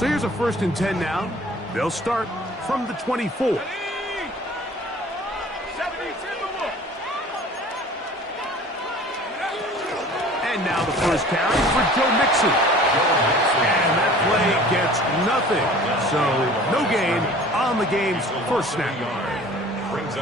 So here's a 1st and 10 now. They'll start from the 24. And now the first carry for Joe Mixon. And that play gets nothing. So no gain on the game's first snap.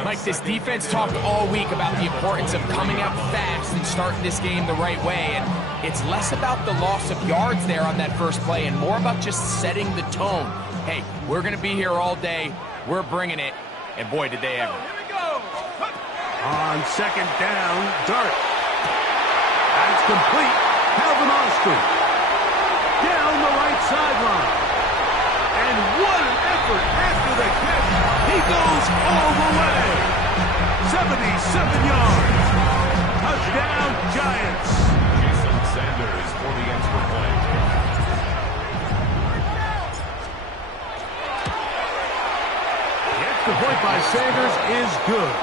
Mike, this defense talked all week about the importance of coming out fast and starting this game the right way. And it's less about the loss of yards there on that first play and more about just setting the tone. Hey, we're going to be here all day. We're bringing it. And boy, did they ever. On 2nd down, Dart. That's complete. Calvin Austin. Down the right sideline. And what an effort after the catch. He goes all the way. 77 yards. Touchdown, Giants. Jason Sanders for the extra point. The extra point by Sanders is good.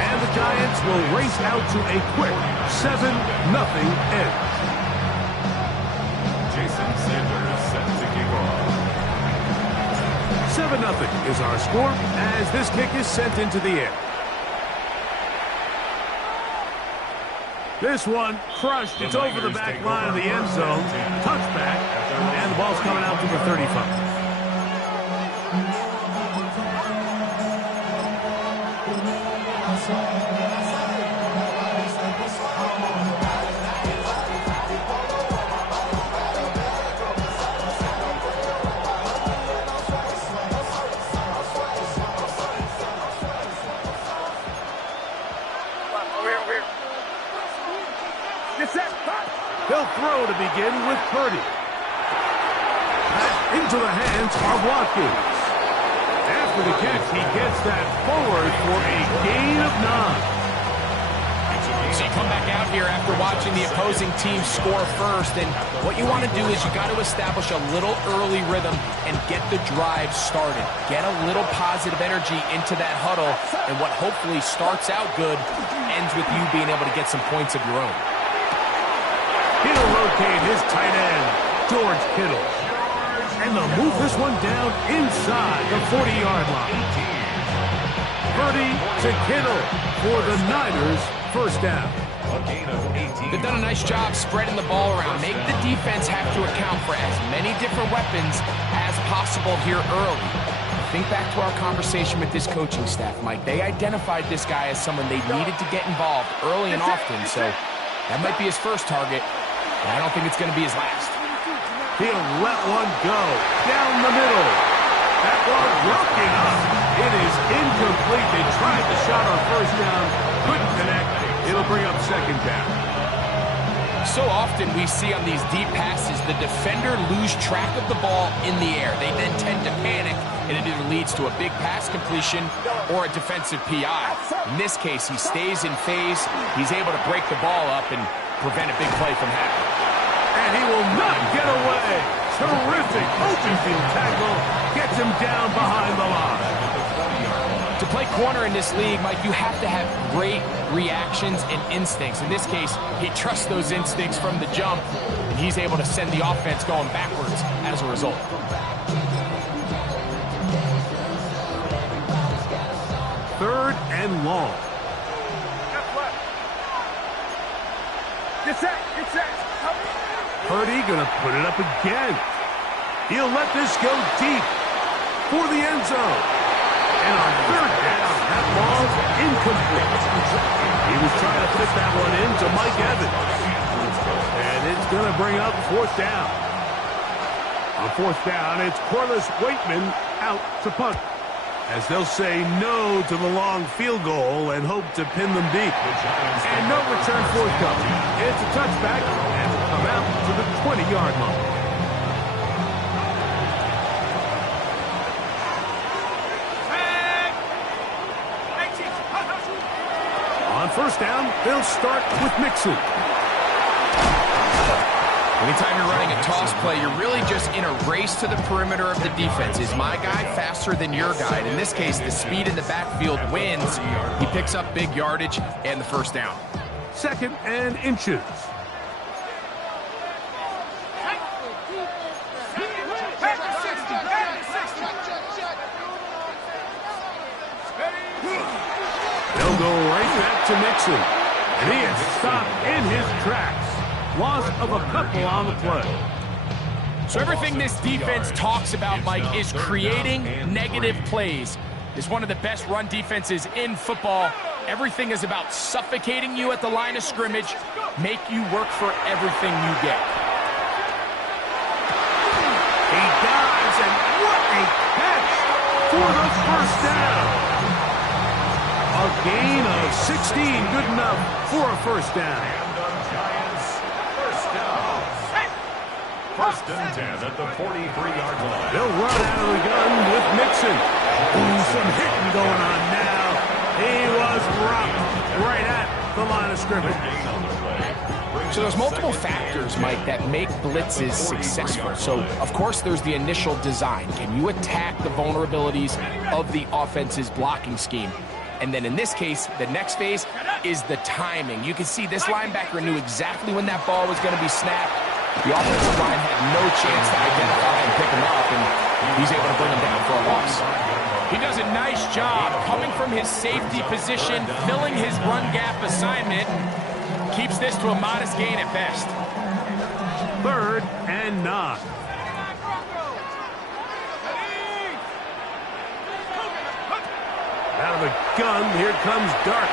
And the Giants will race out to a quick 7-0 edge. Jason Sanders set to kick off. 7-0 is our score as this kick is sent into the air. This one crushed. It's over the back line of the end zone. Touchback. And the ball's coming out to the 35. They'll throw to begin with Purdy. Back into the hands of Watkins. After the catch, he gets that forward for a gain of 9. So you come back out here after watching the opposing team score first, and what you want to do is you got to establish a little early rhythm and get the drive started. Get a little positive energy into that huddle, and what hopefully starts out good ends with you being able to get some points of your own. He'll rotate his tight end, George Kittle. And they'll move this one down inside the 40-yard line. Purdy to Kittle for the Niners' first down. They've done a nice job spreading the ball around. Make the defense have to account for as many different weapons as possible here early. Think back to our conversation with this coaching staff, Mike. They identified this guy as someone they needed to get involved early and often, so that might be his first target. I don't think it's going to be his last. He'll let one go down the middle. That ball broken up. It is incomplete. They tried the shot on first down. Couldn't connect. It'll bring up 2nd down. So often we see on these deep passes, the defender lose track of the ball in the air. They then tend to panic, and it either leads to a big pass completion or a defensive PI. In this case, he stays in phase. He's able to break the ball up and prevent a big play from happening. And he will not get away. Terrific open field tackle. Gets him down behind the line. To play corner in this league, Mike, you have to have great reactions and instincts. In this case, he trusts those instincts from the jump, and he's able to send the offense going backwards as a result. Third and long. Get set. Purdy gonna put it up again. He'll let this go deep for the end zone. And on 3rd down, that ball's incomplete. He was trying to fit that one in to Mike Evans. And it's gonna bring up 4th down. On 4th down, it's Corliss Waitman out to punt, as they'll say no to the long field goal and hope to pin them deep. And no return forthcoming. It's a touchback, and will come out to the 20-yard line. On 1st down, they'll start with Mixon. Anytime you're running a toss play, you're really just in a race to the perimeter of the defense. Is my guy faster than your guy? And in this case, the speed in the backfield wins. He picks up big yardage and the 1st down. 2nd and inches. that to Mixon. And he is stopped in his tracks. Loss of a couple on the play. So everything this defense talks about, Mike, is creating negative plays. It's one of the best run defenses in football. Everything is about suffocating you at the line of scrimmage, make you work for everything you get. He dives, and what a catch for the first down. A gain of 16, good enough for a first down. First and 10 at the 43-yard line. They'll run out of the gun with Mixon. Ooh, some hitting going on now. He was rocked right at the line of scrimmage. So there's multiple factors, Mike, that make blitzes successful. So, of course, there's the initial design. Can you attack the vulnerabilities of the offense's blocking scheme? And then in this case, the next phase is the timing. You can see this linebacker knew exactly when that ball was going to be snapped. The offensive line had no chance to identify and pick him up, and he's able to bring him down for a loss. He does a nice job coming from his safety position, filling his run gap assignment. Keeps this to a modest gain at best. 3rd and 9. Out of the gun, here comes Dart.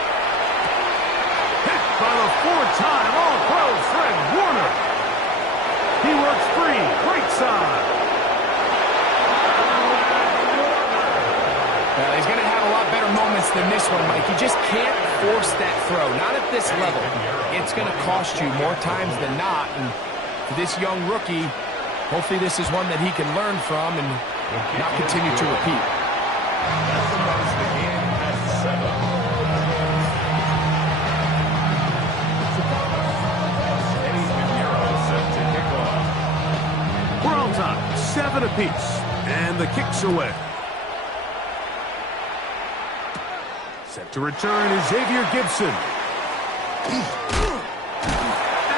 Hit by the 4-time All-Pro Fred Warner. He works free, right side. Well, he's going to have a lot better moments than this one, Mike. You just can't force that throw, not at this level. It's going to cost you more times than not. And for this young rookie, hopefully this is one that he can learn from and not continue to repeat. We're on top, 7 apiece, and the kick's away. Set to return is Xavier Gibson. And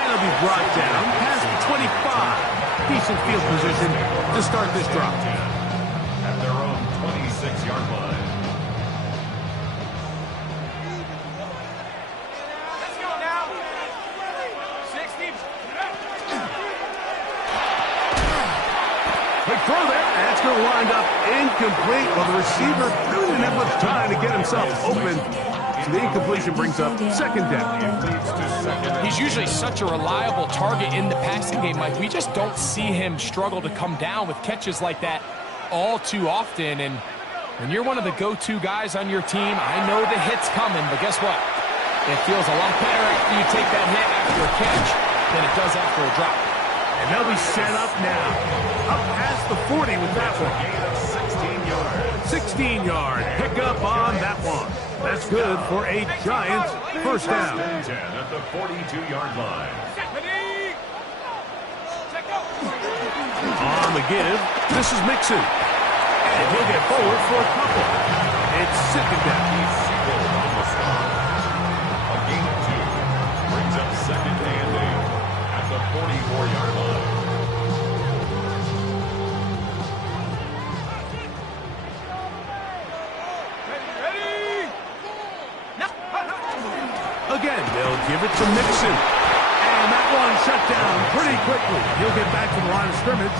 he'll be brought down past the 25. Decent field position to start this drop. At their own 26-yard line. Let's go now. 60. Quick throw there. That's going to wind up incomplete. Well, the receiver really didn't have much time to get himself open. So the incompletion brings up 2nd down. He's usually such a reliable target in the passing game, Mike. We just don't see him struggle to come down with catches like that all too often. And when you're one of the go-to guys on your team, I know the hit's coming, but guess what? It feels a lot better after you take that hit after a catch than it does after a drop. And they'll be set up now. Up past the 40 with that one. 16-yard pickup on that one. That's good for a Giants first down. 10 at the 42-yard line. On the give, this is Mixon. And he'll get forward for a couple. It's 2nd down. A gain of 2 brings up 2nd and 8 at the 44-yard line. Again, they'll give it to Mixon. And that one shut down pretty quickly. He'll get back to the line of scrimmage,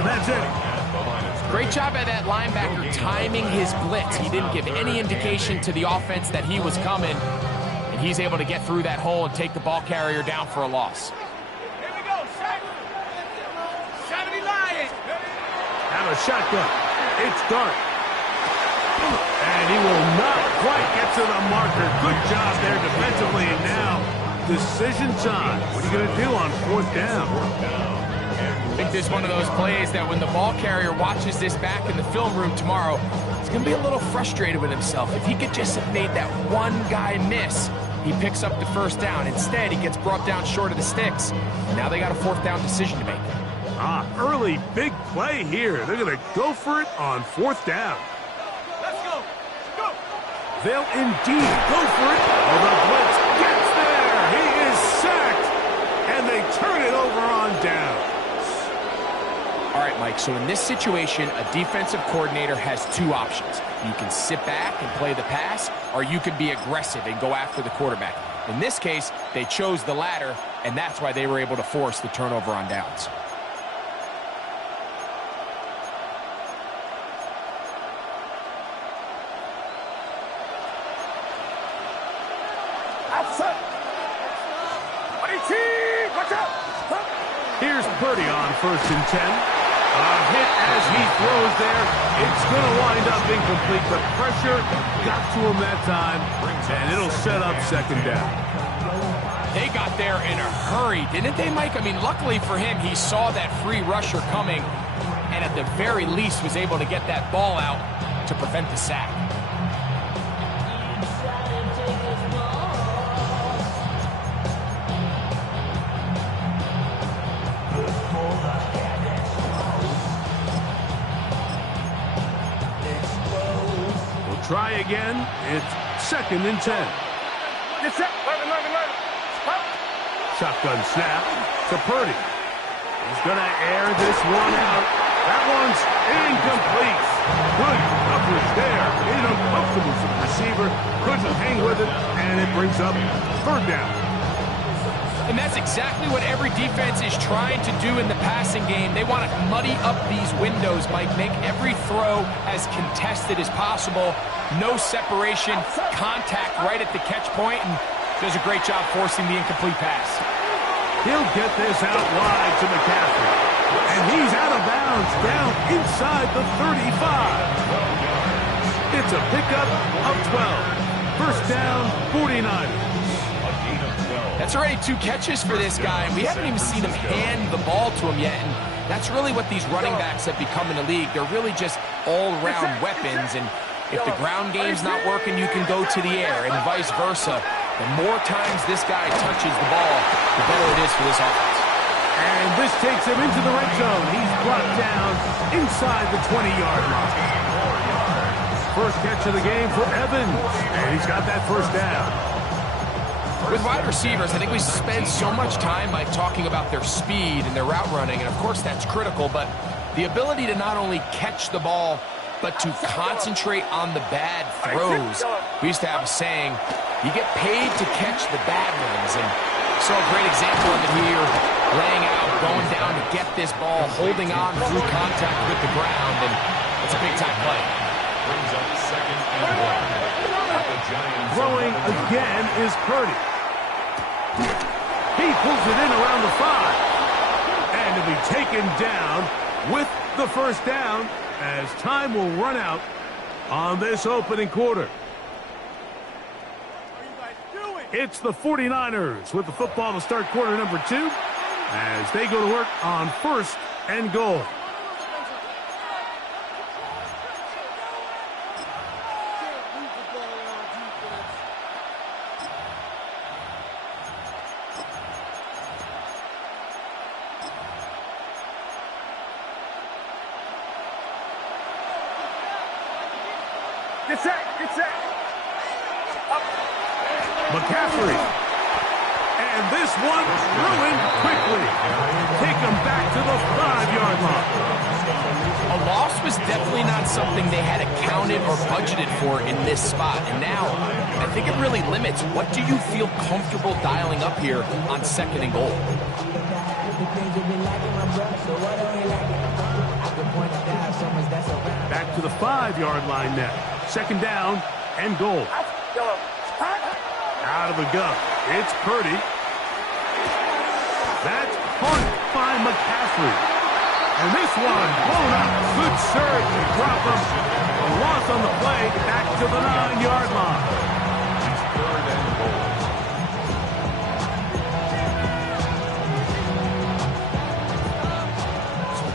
and that's it. Great job by that linebacker timing his blitz. He didn't give any indication to the offense that he was coming, and he's able to get through that hole and take the ball carrier down for a loss. Here we go. 70 Lions. Out of shotgun. It's Dart. And he will not quite get to the marker. Good job there defensively. And now, decision time. What are you going to do on 4th down? I think this is one of those plays that when the ball carrier watches this back in the film room tomorrow, he's going to be a little frustrated with himself. If he could just have made that one guy miss, he picks up the first down. Instead, he gets brought down short of the sticks. Now they got a 4th down decision to make. Early big play here. They're going to go for it on 4th down. Let's go. Go. They'll indeed go for it. Oh, the blitz gets there. He is sacked. And they turn it over on down. All right, Mike, so in this situation, a defensive coordinator has two options. You can sit back and play the pass, or you can be aggressive and go after the quarterback. In this case, they chose the latter, and that's why they were able to force the turnover on downs. Here's Purdy on 1st and 10. A hit as he throws there. It's going to wind up incomplete, but pressure got to him that time, and it'll set up 2nd down. They got there in a hurry, didn't they, Mike? I mean, luckily for him, he saw that free rusher coming, and at the very least was able to get that ball out to prevent the sack. Try again. It's 2nd and 10. Shotgun snap to Purdy. He's going to air this one out. That one's incomplete. Good coverage there. Made it uncomfortable for the receiver. Couldn't hang with it, and it brings up 3rd down. And that's exactly what every defense is trying to do in the passing game. They want to muddy up these windows, Mike, make every throw as contested as possible. No separation, contact right at the catch point, and does a great job forcing the incomplete pass. He'll get this out wide to McCaffrey. And he's out of bounds down inside the 35. It's a pickup of 12. 1st down, 49ers. That's already 2 catches for this guy, and we haven't even seen him hand the ball to him yet. And that's really what these running backs have become in the league. They're really just all-around weapons, and if the ground game's not working, you can go to the air, and vice versa. The more times this guy touches the ball, the better it is for this offense. And this takes him into the red zone. He's brought down inside the 20-yard line. First catch of the game for Evans, and he's got that 1st down. With wide receivers, I think we spend so much time by talking about their speed and their route running, and of course that's critical, but the ability to not only catch the ball, but to concentrate on the bad throws. We used to have a saying, you get paid to catch the bad ones, and so a great example of it here, laying out, going down to get this ball, holding on through contact with the ground, and it's a big-time play. Brings up 2nd and 1. Throwing again is Purdy. He pulls it in around the 5. And to be taken down with the 1st down as time will run out on this opening quarter. It's the 49ers with the football to start quarter number 2 as they go to work on 1st and goal. McCaffrey. And this one ruined quickly. Take him back to the 5-yard line. A loss was definitely not something they had accounted or budgeted for in this spot. And now, I think it really limits what do you feel comfortable dialing up here on 2nd and goal. Back to the 5-yard line now. 2nd down and goal. Out of the gun. It's Purdy. That's punt by McCaffrey. And this one blown up. Good surge to drop him. A loss on the play. Back to the 9-yard line. It's 3rd and goal.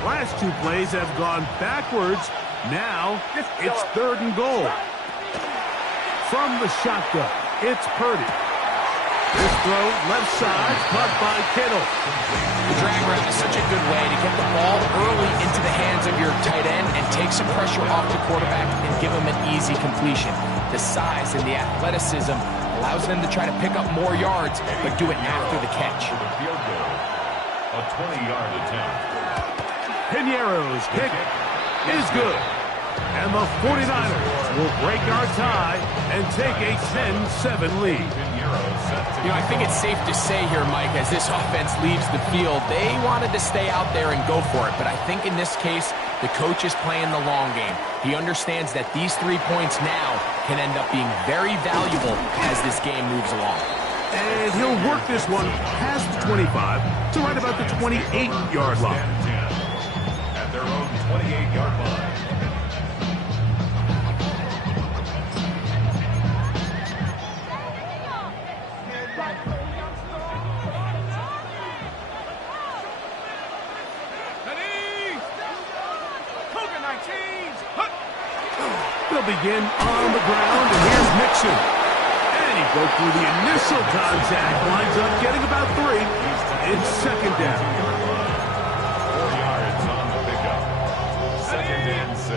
Last 2 plays have gone backwards. Now it's 3rd and goal. From the shotgun, it's Purdy. This throw, left side, caught by Kittle. The drag route is such a good way to get the ball early into the hands of your tight end and take some pressure off the quarterback and give him an easy completion. The size and the athleticism allows them to try to pick up more yards, but do it after the catch. For the field goal, a 20-yard attempt. Piñeiro's kick is good. And the 49ers will break our tie and take a 10-7 lead. You know, I think it's safe to say here, Mike, as this offense leaves the field, they wanted to stay out there and go for it. But I think in this case, the coach is playing the long game. He understands that these 3 points now can end up being very valuable as this game moves along. And he'll work this one past the 25 to right about the 28-yard line. At their own 28-yard line. They'll begin on the ground, and here's Mixon. And he broke through the initial contact, winds up getting about 3. It's second down. 4 yards on the pickup. Second and 6.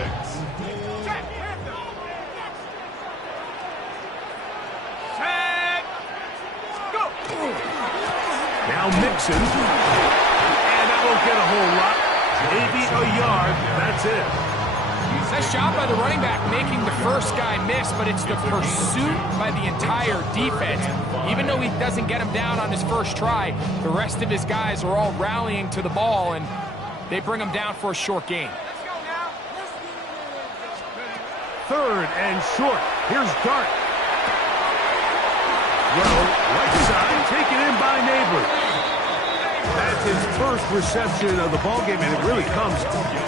Now Mixon. And that won't get a whole lot. Maybe a yard. That's it. Nice job by the running back making the first guy miss, but it's the pursuit by the entire defense. Even though he doesn't get him down on his first try, the rest of his guys are all rallying to the ball, and they bring him down for a short gain. Third and short. Here's Dart. Well, right side, taken in by Neighbor. That's his first reception of the ballgame, and it really comes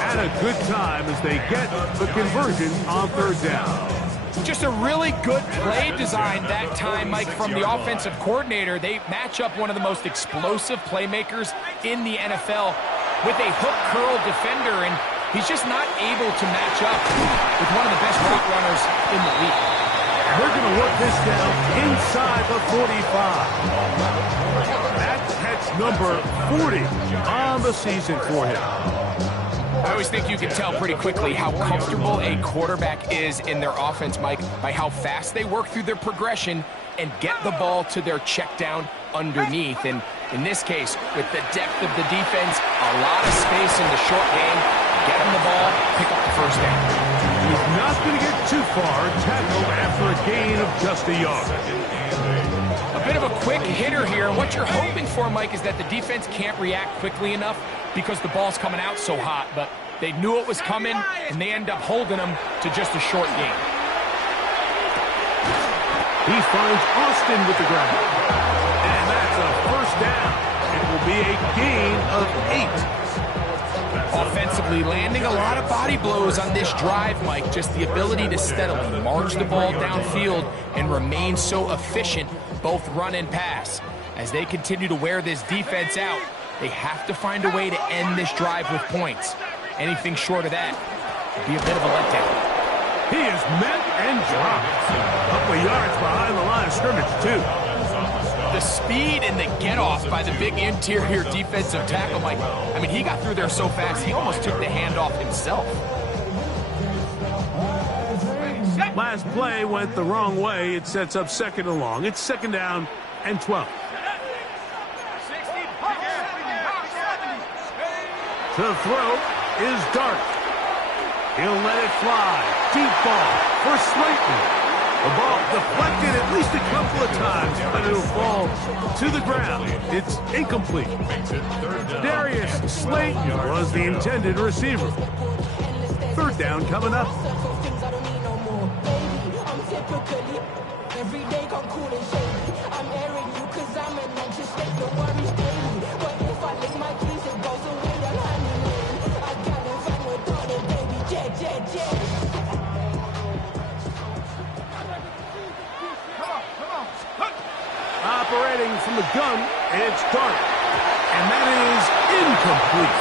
at a good time as they get the conversion on third down. Just a really good play design that time, Mike, from the offensive coordinator. They match up one of the most explosive playmakers in the NFL with a hook curl defender, and he's just not able to match up with one of the best route runners in the league. We're going to work this down inside the 45. That's catch number 40 on the season for him. I always think you can tell pretty quickly how comfortable a quarterback is in their offense, Mike, by how fast they work through their progression and get the ball to their check down underneath. And in this case, with the depth of the defense, a lot of space in the short game, get him the ball, pick up the first down. He's not going to get too far, tackled after a gain of just a yard. A bit of a quick hitter here. What you're hoping for, Mike, is that the defense can't react quickly enough because the ball's coming out so hot. But they knew it was coming, and they end up holding them to just a short gain. He finds Austin with the ground. And that's a first down. It will be a gain of 8. Offensively, landing a lot of body blows on this drive, Mike. Just the ability to steadily march the ball downfield and remain so efficient, both run and pass. As they continue to wear this defense out, they have to find a way to end this drive with points. Anything short of that would be a bit of a letdown. He is met and dropped. A couple of yards behind the line of scrimmage, too. The speed and the get-off by the big interior defensive tackle, Mike. I mean, he got through there so fast, he almost took the handoff himself. Last play went the wrong way. It sets up second and long. It's second down and 12. To throw is Dart. He'll let it fly. Deep ball for Slayton. The ball deflected at least a couple of times, but it'll fall to the ground. It's incomplete. Darius Slayton was the intended receiver. Third down coming up. Operating from the gun, it's Dart. And that is incomplete.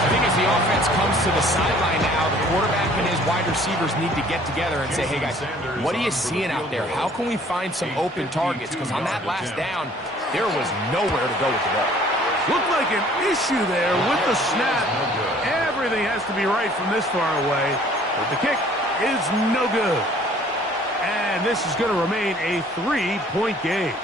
I think as the offense comes to the sideline now, the quarterback and his wide receivers need to get together and say, hey guys, what are you seeing out there? How can we find some open targets? Because on that last down, there was nowhere to go with the ball. Looked like an issue there with the snap. Everything has to be right from this far away. But the kick is no good. And this is going to remain a 3-point game.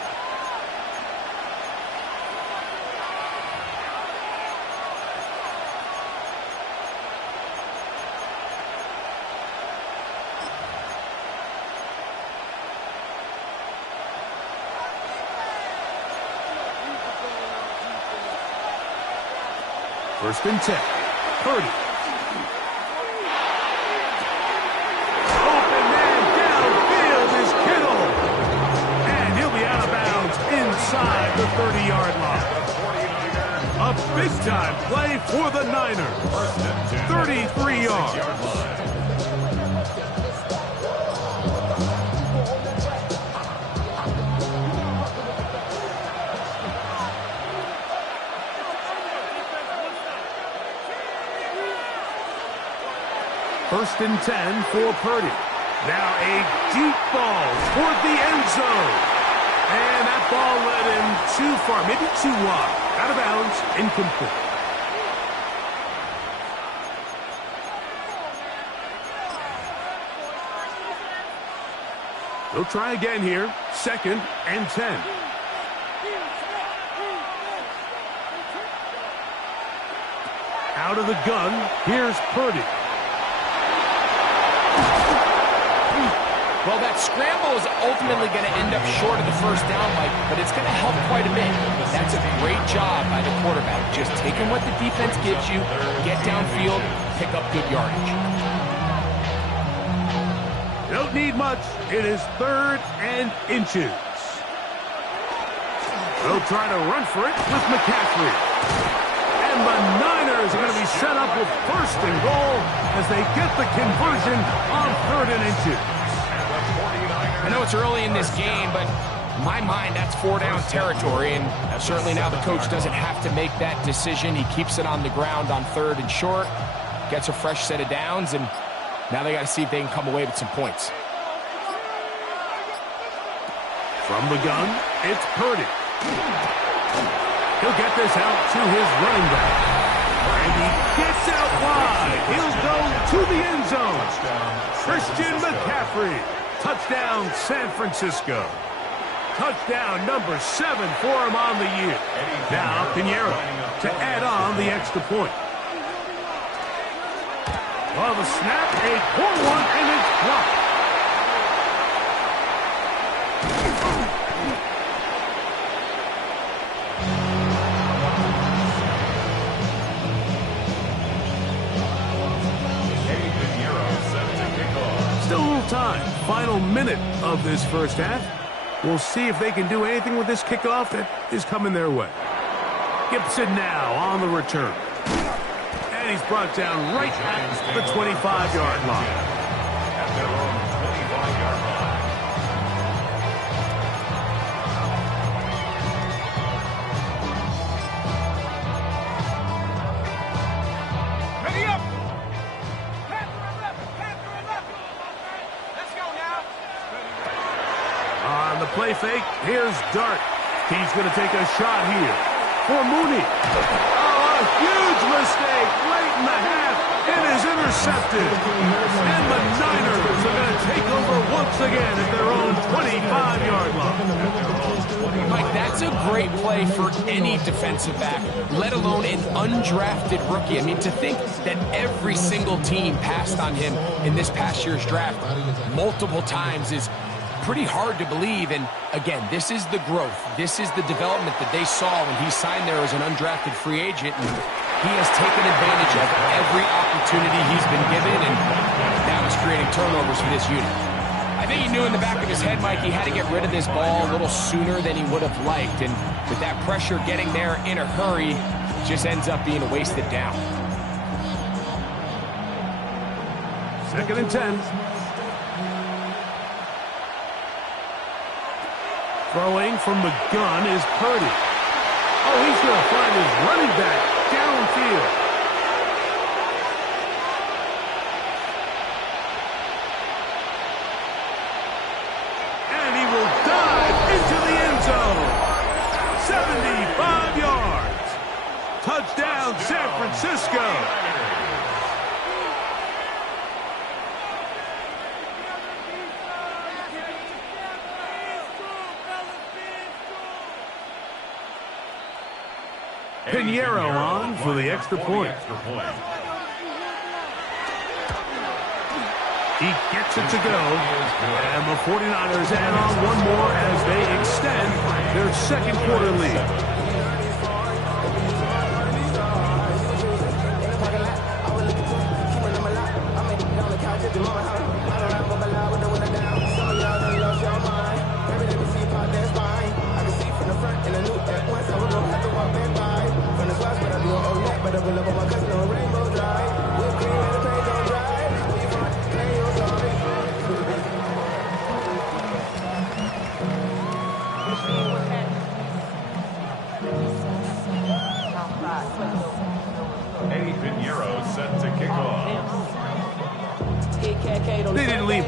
First and 10. Purdy. Open man downfield is Kittle. And he'll be out of bounds inside the 30-yard line. A big-time play for the Niners. 33 yards. First and 10 for Purdy. Now a deep ball toward the end zone. And that ball led him too far, maybe too wide. Out of bounds, incomplete. They'll try again here. Second and 10. Out of the gun, here's Purdy. Well, that scramble is ultimately going to end up short of the first down, Mike, but it's going to help quite a bit. That's a great job by the quarterback. Just taking what the defense gives you, get downfield, pick up good yardage. Don't need much. It is third and inches. They'll try to run for it with McCaffrey. And the Niners are going to be set up with first and goal as they get the conversion on third and inches. I know it's early in this game, but in my mind, that's four-down territory, and certainly now the coach doesn't have to make that decision. He keeps it on the ground on third and short, gets a fresh set of downs, and now they got to see if they can come away with some points. From the gun, it's Purdy. He'll get this out to his running back. And he gets out wide. He'll go to the end zone. Christian McCaffrey. Touchdown, San Francisco. Touchdown number 7 for him on the year. Now, Pinheiro to add on the extra point. Well, the snap, a poor one, and it's blocked. Still a little time. Final minute of this first half. We'll see if they can do anything with this kickoff that is coming their way. Gibson now on the return. And he's brought down right at the 25-yard line. At their own 25-yard line. Ready up! On the play fake, here's Dart. He's going to take a shot here for Mooney. Oh, a huge mistake late in the half. It is intercepted. And the Niners are going to take over once again at their own 25-yard line. Mike, that's a great play for any defensive back, let alone an undrafted rookie. I mean, to think that every single team passed on him in this past year's draft multiple times is pretty hard to believe. And again, this is the growth. This is the development that they saw when he signed there as an undrafted free agent. And he has taken advantage of every opportunity he's been given, and now he's creating turnovers for this unit. I think he knew in the back of his head, Mike, he had to get rid of this ball a little sooner than he would have liked. And with that pressure getting there in a hurry, it just ends up being a wasted down. Second and 10. Throwing from the gun is Purdy. Oh, he's going to find his running back downfield. And he will dive into the end zone. 75 yards. Touchdown, San Francisco. Pinheiro on for the extra point. He gets it to go. And the 49ers add on one more as they extend their second quarter lead.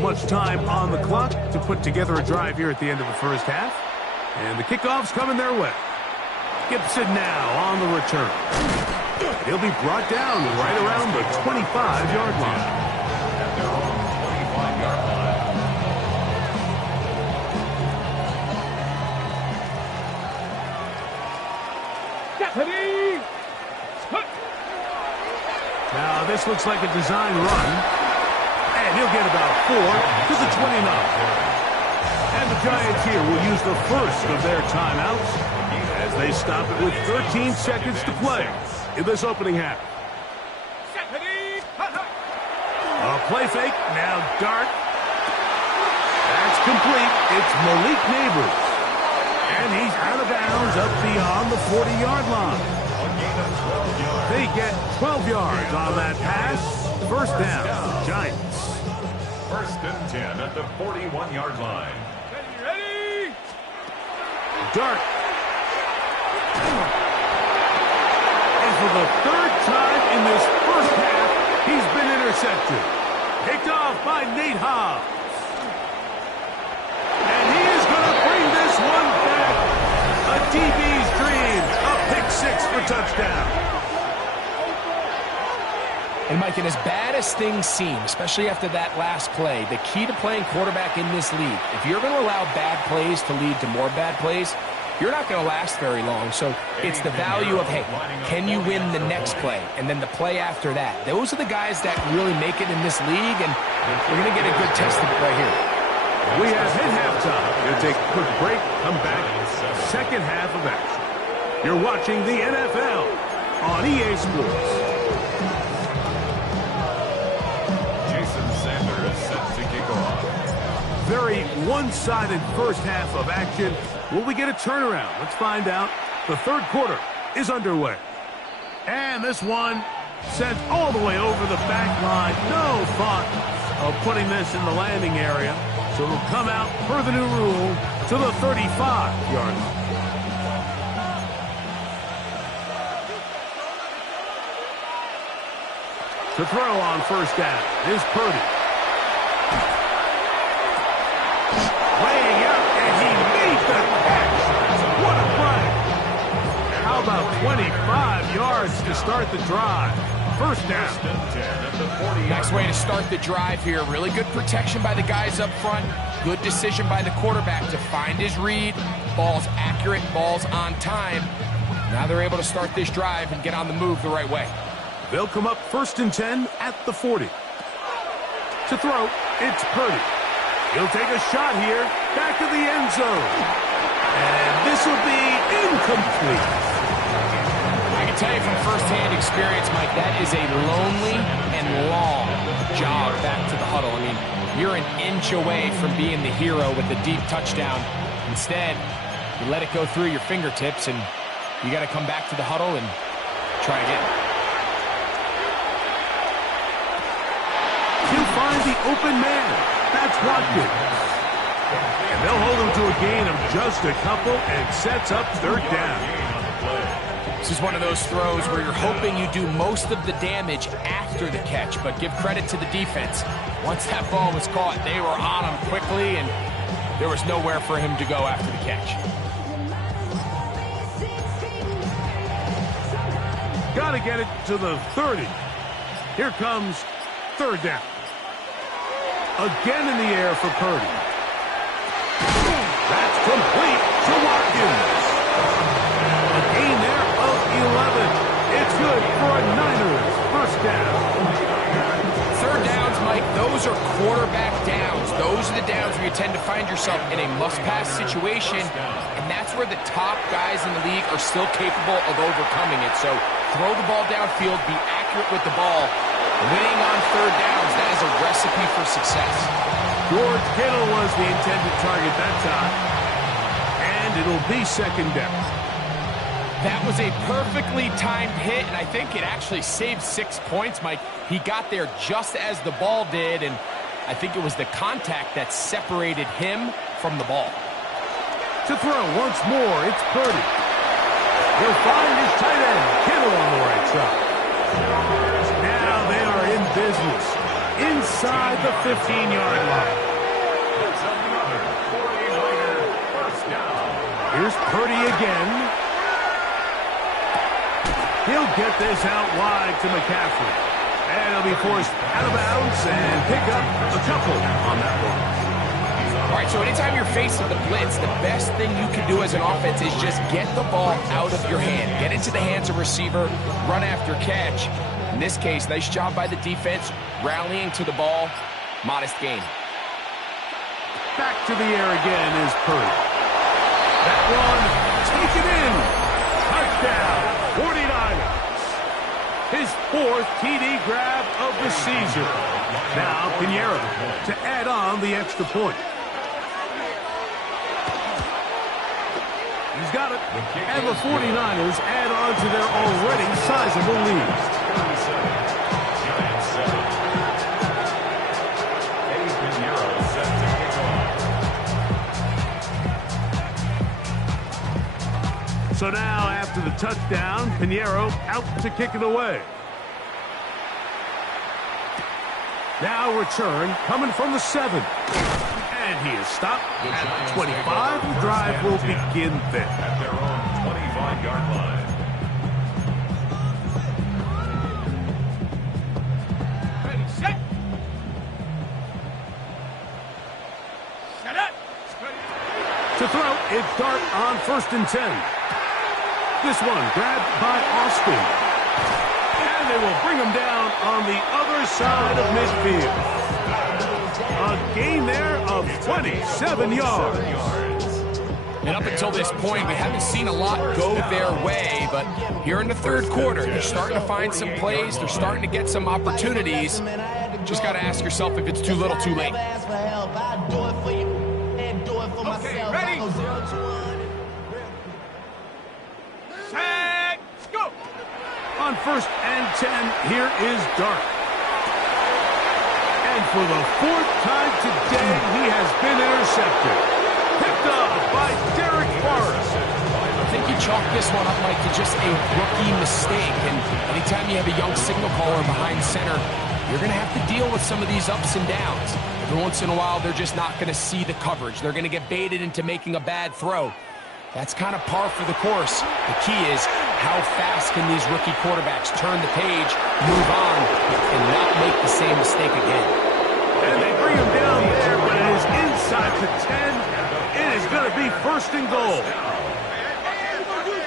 much time on the clock to put together a drive here at the end of the first half. And the kickoff's coming their way. Gibson now on the return. He'll be brought down right around the 25-yard line. At their own 25-yard line. Now this looks like a design run. And he'll get about 4 to the 29. And the Giants here will use the first of their timeouts as they stop it with 13 seconds to play in this opening half. A play fake, now Dart. That's complete. It's Malik Neighbors. And he's out of bounds up beyond the 40-yard line. They get 12 yards on that pass. First down, Giants. First and 10 at the 41-yard line. Ready? Dart. And for the third time in this first half, he's been intercepted. Picked off by Nate Hobbs. And he is going to bring this one back. A DB's dream. A pick 6 for touchdown. And, Mike, and as bad as things seem, especially after that last play, the key to playing quarterback in this league, if you're going to allow bad plays to lead to more bad plays, you're not going to last very long. So it's the value of, hey, can you win the next play? And then the play after that. Those are the guys that really make it in this league, and we're going to get a good test of it right here. We have hit halftime. We'll take a quick break, come back, second half of action. You're watching the NFL on EA Sports. Very one-sided first half of action. Will we get a turnaround? Let's find out. The third quarter is underway. And this one sent all the way over the back line. No thought of putting this in the landing area. So it'll come out, per the new rule, to the 35-yard line. To throw on first down is Purdy. Laying out, and he made the catch. What a play. How about 25 yards to start the drive? First down. Nice way to start the drive here. Really good protection by the guys up front. Good decision by the quarterback to find his read. Ball's accurate, ball's on time. Now they're able to start this drive and get on the move the right way. They'll come up first and 10 at the 40. To throw, it's Purdy. He'll take a shot here, back of the end zone. And this will be incomplete. I can tell you from firsthand experience, Mike, that is a lonely and long jog back to the huddle. I mean, you're an inch away from being the hero with the deep touchdown. Instead, you let it go through your fingertips, and you got to come back to the huddle and try again. He'll find the open man. That's Watkins. And they'll hold him to a gain of just a couple and sets up third down. This is one of those throws where you're hoping you do most of the damage after the catch, but give credit to the defense. Once that ball was caught, they were on him quickly, and there was nowhere for him to go after the catch. Got to get it to the 30. Here comes third down. Again in the air for Purdy. That's complete to Watkins. A gain there of 11. It's good for a Niners first down. Third downs, Mike, those are quarterback downs. Those are the downs where you tend to find yourself in a must-pass situation, and that's where the top guys in the league are still capable of overcoming it. So throw the ball downfield, be accurate with the ball. Winning on third downs, that is a recipe for success. George Kittle was the intended target that time. And it'll be second down. That was a perfectly timed hit, and I think it actually saved 6 points, Mike. He got there just as the ball did, and I think it was the contact that separated him from the ball. To throw once more, it's Purdy. He'll find his tight end, Kittle on the right side. Now they are in business. inside the 15-yard line. It's another 49er first down. Here's Purdy again. He'll get this out wide to McCaffrey. And he'll be forced out of bounds and pick up a couple on that one. All right, so anytime you're facing the blitz, the best thing you can do as an offense is just get the ball out of your hand. Get into the hands of receiver, run after catch. In this case, nice job by the defense, rallying to the ball. Modest gain. Back to the air again is Purdy. That one, taken in. Touchdown, 49ers. His fourth TD grab of the season. Now Pinheiro to add on the extra point. He's got it. And the 49ers add on to their already sizable lead. Giants 7. Pinheiro set to kick off. So now, after the touchdown, Pinheiro out to kick it away. Now return coming from the 7. And he is stopped at the 25. The drive will begin then. At their own 25-yard line. Ready, set. Set up. To throw, it's Dart on 1st and 10. This one grabbed by Austin. And they will bring him down on the other side of midfield. A gain there of 27 yards. And up until this point, we haven't seen a lot go their way, but here in the third quarter, they're starting to find some plays. They're starting to get some opportunities. Just got to ask yourself if it's too little, too late. Okay, ready? Set, go! On 1st and 10, here is Dart. And for the 4th time today, he has been intercepted. Picked up by Derek Forrest. I think you chalk this one up, Mike, to just a rookie mistake. And anytime you have a young signal caller behind center, you're going to have to deal with some of these ups and downs. Every once in a while, they're just not going to see the coverage. They're going to get baited into making a bad throw. That's kind of par for the course. The key is how fast can these rookie quarterbacks turn the page, move on, and not make the same mistake again. And they bring him down there, but it is inside the 10. It is going to be 1st and goal.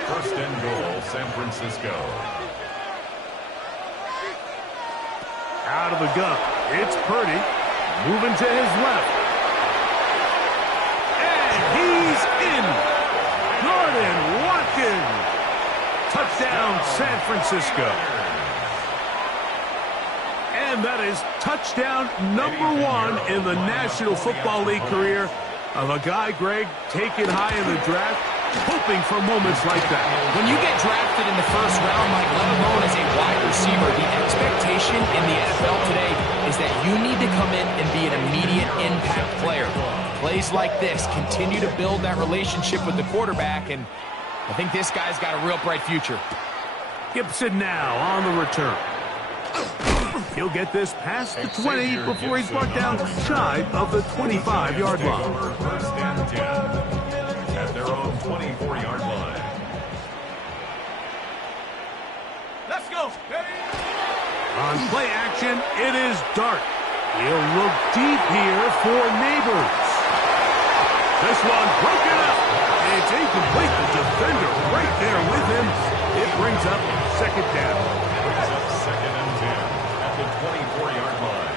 1st and goal, San Francisco. Out of the gun, it's Purdy. Moving to his left. And he's in. Jordan Watkins. Touchdown, San Francisco. And that is touchdown number 1 in the National Football League career of a guy, Greg, taken high in the draft, hoping for moments like that. When you get drafted in the 1st round, Mike, let alone as a wide receiver, the expectation in the NFL today is that you need to come in and be an immediate impact player. Plays like this continue to build that relationship with the quarterback, and I think this guy's got a real bright future. Gibson now on the return. He'll get this past the 20 before he's brought down shy of the 25-yard line. 1st and 10 at their own 24-yard line. Let's go. Ready? On play action, it is Dart. He'll look deep here for Neighbors. This one broken up. It's incomplete. The defender right there with him. It brings up 2nd down. Brings up 2nd and 10 at the 24-yard line.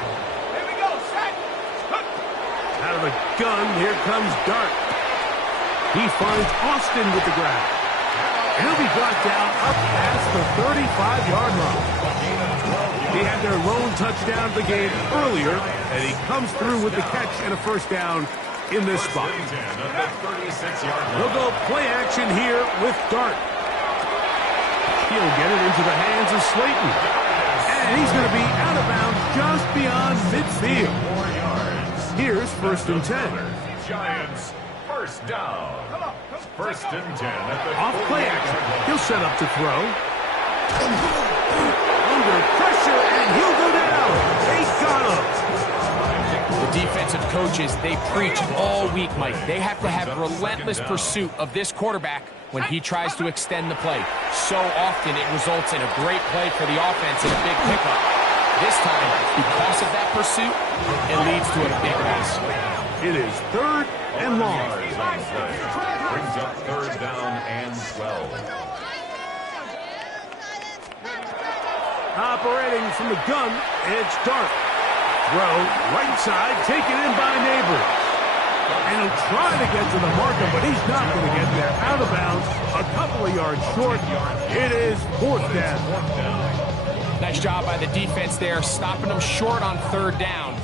Here we go. Set. Out of the gun, here comes Dart. He finds Austin with the grab. He'll be brought down up past the 35-yard line. He had their lone touchdown of the game earlier, and he comes through with the catch and a 1st down in this spot. He'll go play action here with Dart. He'll get it into the hands of Slayton. And he's going to be out of bounds just beyond midfield. Here's 1st and 10. Giants, 1st down. 1st and 10 at the Off play action. He'll set up to throw. Under pressure, and he'll go down. They got him. coaches, they preach all week, Mike. They have to have relentless pursuit of this quarterback when he tries to extend the play. So often it results in a great play for the offense and a big pickup. This time, because of that pursuit, it leads to a big pass. It is 3rd and long. Brings up 3rd down and 12. Operating from the gun, it's Dart. Throw, right side, taken in by Neighbors. And he'll try to get to the marker, but he's not going to get there. Out of bounds, a couple of yards short. It is 4th down. Nice job by the defense there, stopping them short on 3rd down.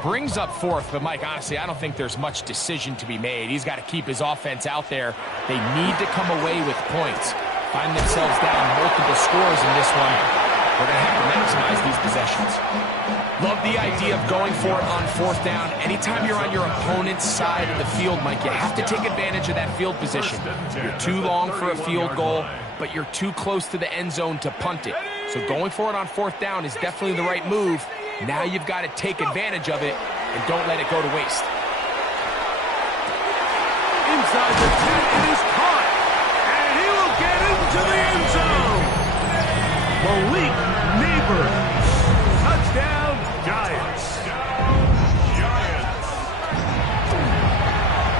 Brings up 4th, but Mike, honestly, I don't think there's much decision to be made. He's got to keep his offense out there. They need to come away with points. Find themselves down multiple scores in this one. We're going to have to maximize these possessions. Love the idea of going for it on 4th down. Anytime you're on your opponent's side of the field, Mike, you have to take advantage of that field position. You're too long for a field goal, but you're too close to the end zone to punt it. So going for it on 4th down is definitely the right move. Now you've got to take advantage of it and don't let it go to waste. Inside the 10, it is caught. And he will get into the end zone. Malik Neighbors. Touchdown, Giants.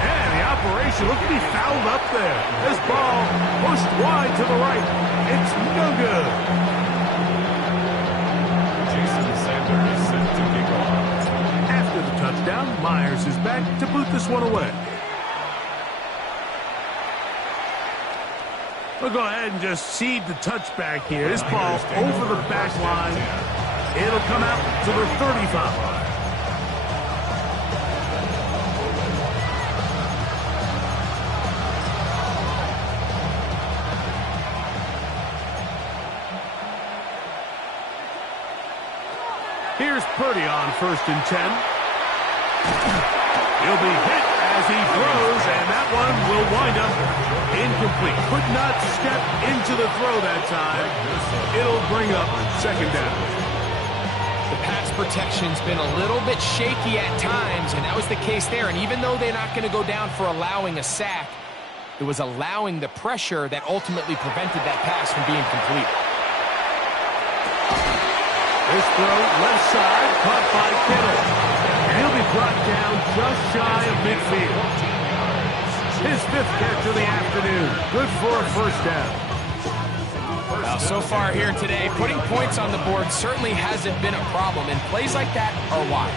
And the operation looks to be fouled up there. This ball pushed wide to the right. It's no good. Jason Sanders is set to kick off. After the touchdown, Myers is back to boot this one away. We'll go ahead and just cede the touchback here. This ball over the back line. It'll come out to the 35. Here's Purdy on 1st and 10. He'll be hit as he throws, and that one will wind up incomplete. Could not step into the throw that time. It'll bring up 2nd down. The pass protection's been a little bit shaky at times, and that was the case there. And even though they're not going to go down for allowing a sack, it was allowing the pressure that ultimately prevented that pass from being complete. This throw left side, caught by Kittle. And he'll be brought down just shy of midfield. His 5th catch of the afternoon. Good for a 1st down. Well, so far here today, putting points on the board certainly hasn't been a problem, and plays like that are why.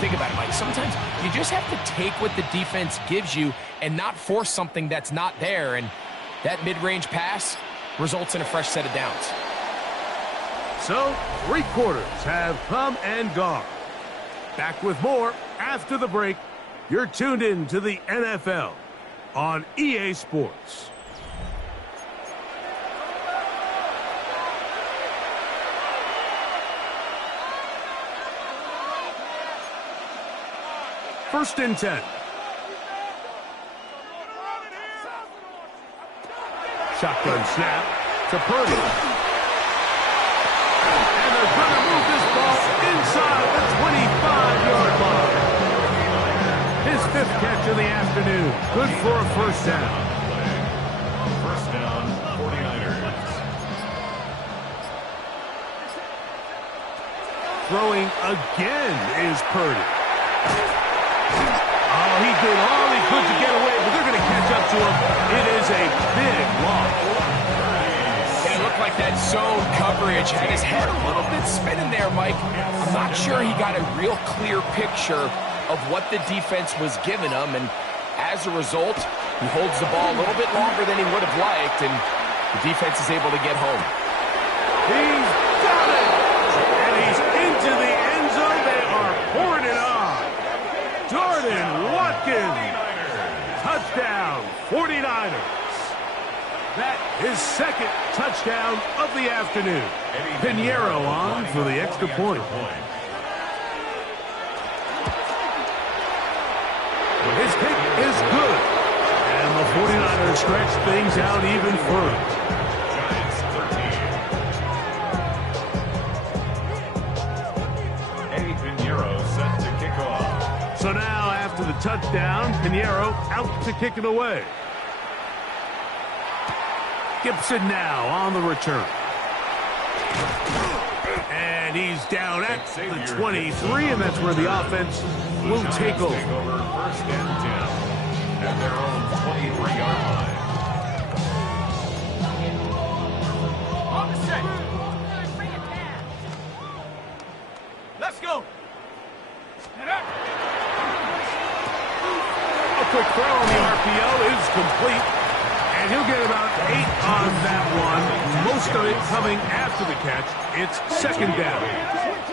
Think about it, Mike. Sometimes you just have to take what the defense gives you and not force something that's not there, and that mid-range pass results in a fresh set of downs. So, 3 quarters have come and gone. Back with more after the break. You're tuned in to the NFL on EA Sports. First and 10. Shotgun snap to Purdy. And they're going to move this ball inside the 25-yard line. His 5th catch of the afternoon. Good for a 1st down. 1st down, 49ers. Throwing again is Purdy. Oh, he did all he could to get away, but they're going to catch up to him. It is a big loss. It looked like that zone coverage had his head a little bit spinning there, Mike. I'm not sure he got a real clear picture of what the defense was giving him, and as a result, he holds the ball a little bit longer than he would have liked, and the defense is able to get home. He's got it! And he's into the end zone. They are pouring it on. Jordan Watkins. Touchdown, 49ers. That is 2nd touchdown of the afternoon. Pinheiro on for the extra point. His kick is good. And the 49ers stretch things out even further. Giants 13. Pinheiro set to kick off. So now, after after the touchdown, Pinheiro out to kick it away. Gibson now on the return. And he's down at the 23, and that's where the offense will take over. First and 10 at their own 23-yard line. On the set. Let's go. A quick throw on the RPO is complete. And he'll get about 8 on that one. Most of it coming after the catch. It's second down.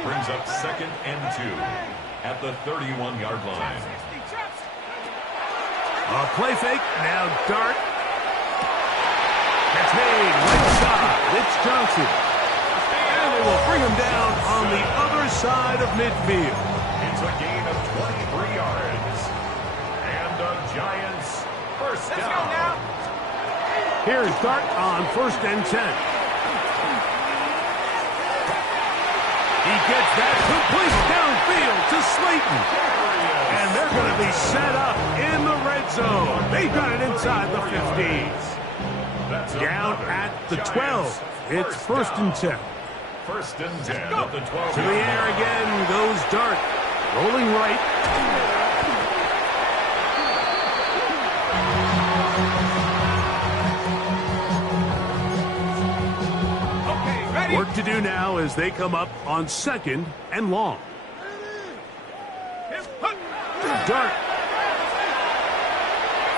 Brings up second and 2 at the 31-yard line. A play fake. Now dart. That's made. Right side. It's Johnson. And they will bring him down on the other side of midfield. It's a gain of 23 yards. And the Giants first down. Let's go now. Here's Dart on first and 10. He gets that complete downfield to Slayton. And they're going to be set up in the red zone. They've got it inside the 50s. Down at the 12. It's first and 10. First and 10 at the 12. To the air again goes Dart. Rolling right. Work to do now as they come up on second and long. Dart.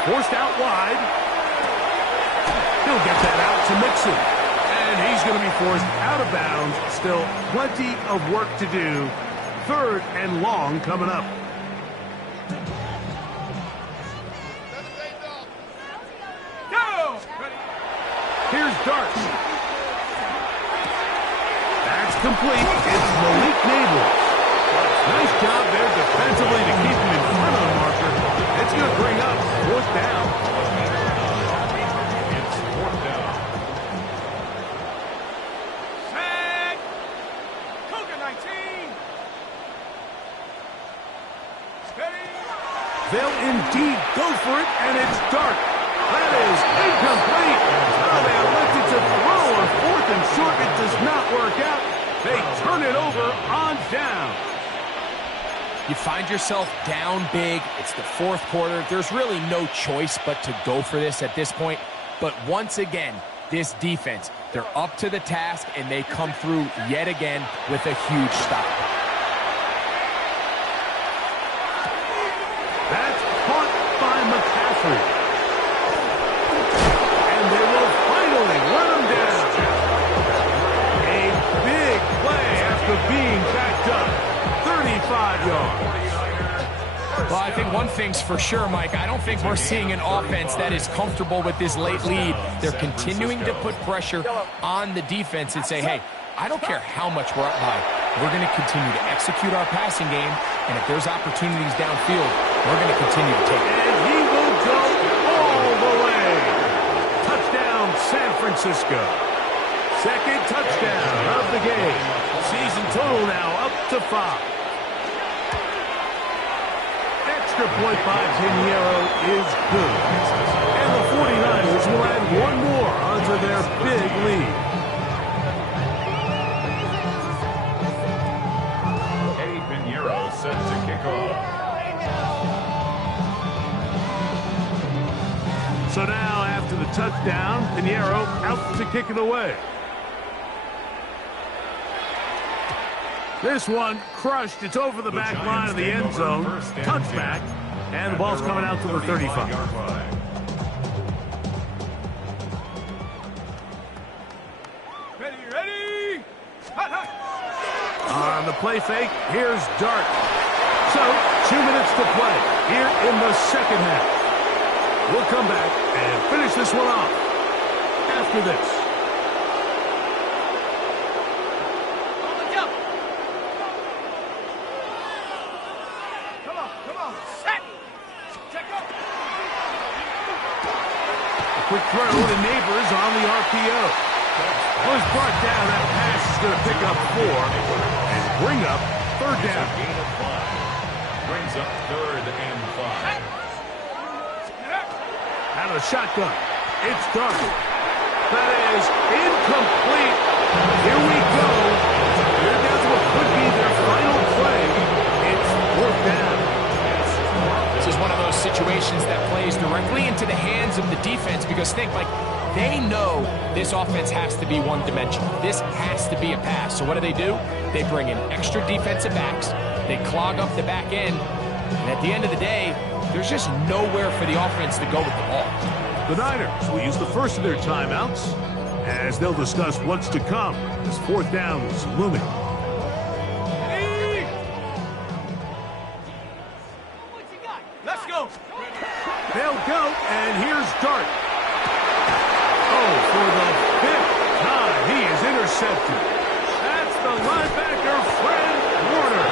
Forced out wide. He'll get that out to Mixon. And he's going to be forced out of bounds. Still plenty of work to do. Third and long coming up. Go! Here's Dart. That's complete. It's Malik Neighbors. Nice job there defensively to keep him in front of the marker. It's going to bring up fourth down. It's fourth down. Set. Cougar 19. Steady. They'll indeed go for it, and it's Dart. That is incomplete. Oh, they elected to throw on fourth and short. It does not work out. They turn it over on down. You find yourself down big. It's the fourth quarter. There's really no choice but to go for this at this point. But once again, this defense, they're up to the task, and they come through yet again with a huge stop. That's caught by McCaffrey. And they will finally run him down. A big play after being backed up. 35 yards. Well, I think one thing's for sure, Mike. I don't think we're seeing an offense that is comfortable with this late lead. They're continuing to put pressure on the defense and say, hey, I don't care how much we're up by. We're going to continue to execute our passing game, and if there's opportunities downfield, we're going to continue to take it. And he will go all the way. Touchdown, San Francisco. Second touchdown of the game. Season total now up to 5. Extra point by Pinheiro is good. And the 49ers will add one more onto their big lead. Eddie Pinheiro set to kick off. So now after the touchdown, Pinheiro out to kick it away. This one crushed. It's over the back line of the end zone. Touchback. And the ball's coming out to the 35. Ready? On the play fake, here's Dart. So, 2 minutes to play here in the second half. We'll come back and finish this one off after this. Quick throw to Neighbors on the RPO. Was brought down. That pass is going to pick up 4 and bring up third down. Brings up 3rd and 5. Out of the shotgun. It's Dark. That is incomplete. Here we go. Here down to what could be their final play. It's 4th down. This is one of those situations that plays directly into the hands of the defense because think, like, they know this offense has to be one-dimensional. This has to be a pass. So what do? They bring in extra defensive backs. They clog up the back end. And at the end of the day, there's just nowhere for the offense to go with the ball. The Niners will use the first of their timeouts as they'll discuss what's to come as 4th down is looming. Let's go. They'll go, and here's Dart. Oh, for the 5th time, he is intercepted. That's the linebacker, Fred Warner.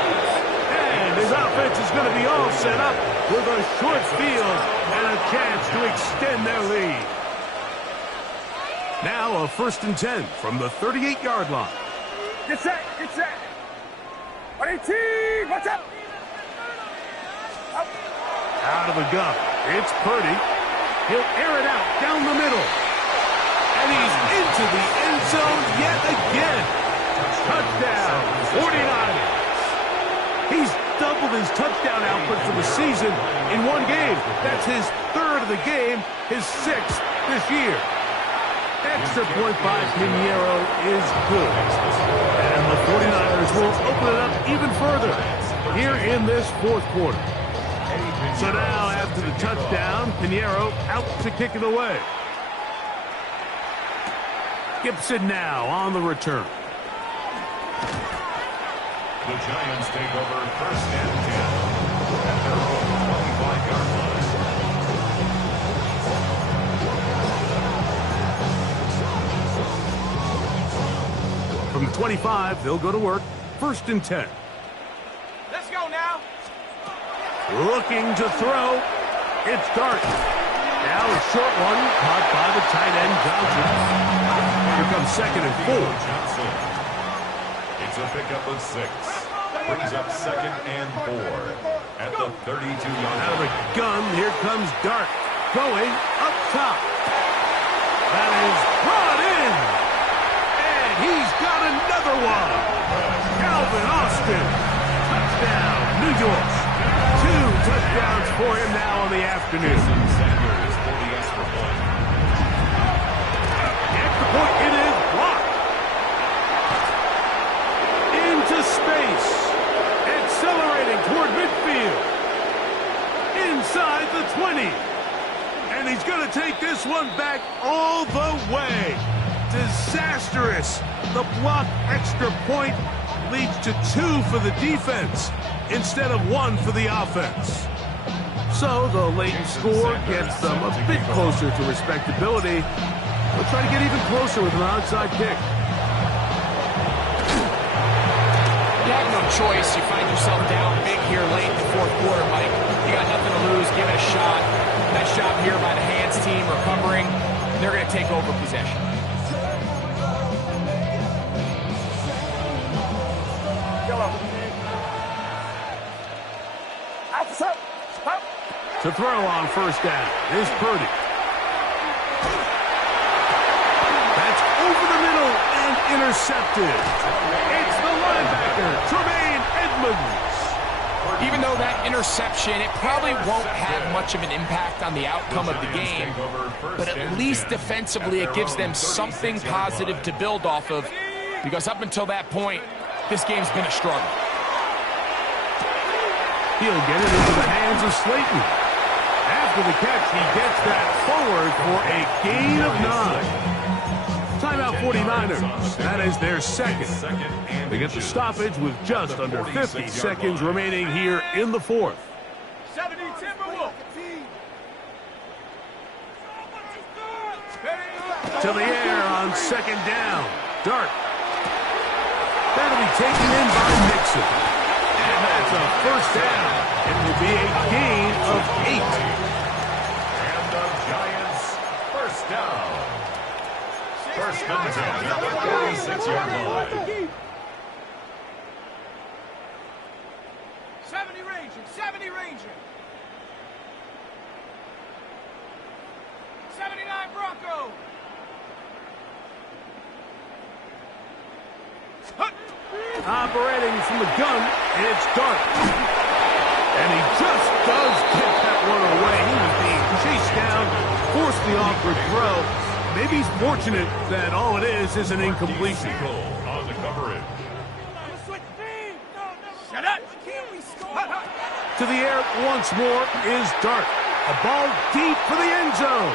And his offense is going to be all set up with a short field and a chance to extend their lead. Now a 1st and 10 from the 38-yard line. Get set. 18. Watch out. Out of the gun. It's Purdy. He'll air it out down the middle. And he's into the end zone yet again. Touchdown, 49ers. He's doubled his touchdown output for the season in one game. That's his 3rd of the game, his 6th this year. Extra point by Pinheiro is good. And the 49ers will open it up even further here in this 4th quarter. So now, after the touchdown, Pinheiro out to kick it away. Gibson now on the return. The Giants take over 1st and 10 at their own 25-yard line. From the 25, they'll go to work. 1st and 10. Let's go now. Looking to throw. It's Dart. Now a short one caught by the tight end Johnson. Here comes 2nd and 4. Johnson. It's a pickup of 6. Brings up 2nd and 4 at the 32-yard Out of the line. gun, here comes Dart. Going up top. That is brought in. And he's got another one. Calvin Austin. Touchdown, New York. 2 touchdowns for him now on the afternoon. Sanders for the extra point. Extra point, it is blocked. Into space. Accelerating toward midfield. Inside the 20. And he's going to take this one back all the way. Disastrous. The blocked extra point leads to 2 for the defense instead of 1 for the offense. So the latent score gets them a bit closer to respectability. They'll try to get even closer with an onside kick. You have no choice. You find yourself down big here late in the 4th quarter, Mike. You got nothing to lose. Give it a shot. Nice job here by the hands team recovering. They're going to take over possession. To throw on 1st down is Purdy. That's over the middle and intercepted. It's the linebacker, Tremaine Edmonds. Even though that interception, it probably won't have much of an impact on the outcome of the game, but at least defensively it gives them something positive to build off of, because up until that point, this game's been a struggle. He'll get it into the hands of Slayton. After the catch, he gets that forward for a gain of 9. Timeout 49ers. That is their 2nd. They get the stoppage with just under 50 seconds remaining here in the 4th. 70 Timberwolves. To the air on 2nd down. Dart. That'll be taken in by Nixon. And that's a 1st down. It will be a gain of 8. And the Giants, 1st down. 1st and 10 at the 46-yard line. 70 Ranger, 70 Ranger. 79 Bronco. Operating from the gun, it's Dart. And he just does get that one away. He was being chased down, forced the awkward throw. Maybe he's fortunate that all it is an incompletion. On the coverage. Shut up. To the air once more is Dart. A ball deep for the end zone.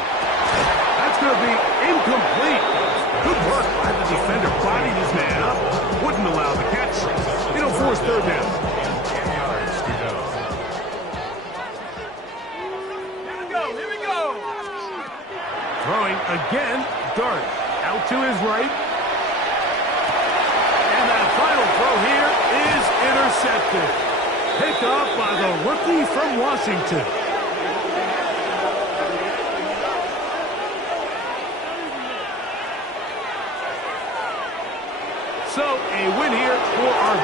That's going to be incomplete. Good work by the defender. Bodied his man up. Wouldn't allow the catch. It'll force third down. Here we go. Throwing again, Dart. Out to his right. And that final throw here is intercepted. Picked off by the rookie from Washington. So, a win here for our